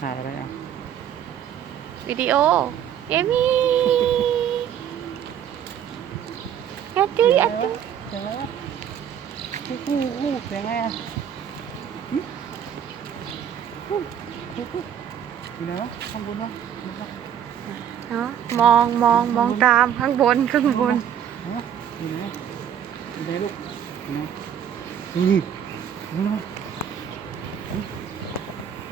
ถ่ายอะไรอะวิดีโอ เอมี่อัดจุยอัดจุยเสียงอะไรอะฮู้ฮู้ฮู้เสียงอะไรอะหึฮู้ฮู้ฮู้อยู่ไหนวะข้างบนวะเนาะมองมองมองตามข้างบนข้างบนฮะอยู่ไหนอยู่ไหนลูกอยู่ไหนนี่นี่นี่นะนี่นะนี่ อ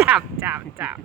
จับจับจับ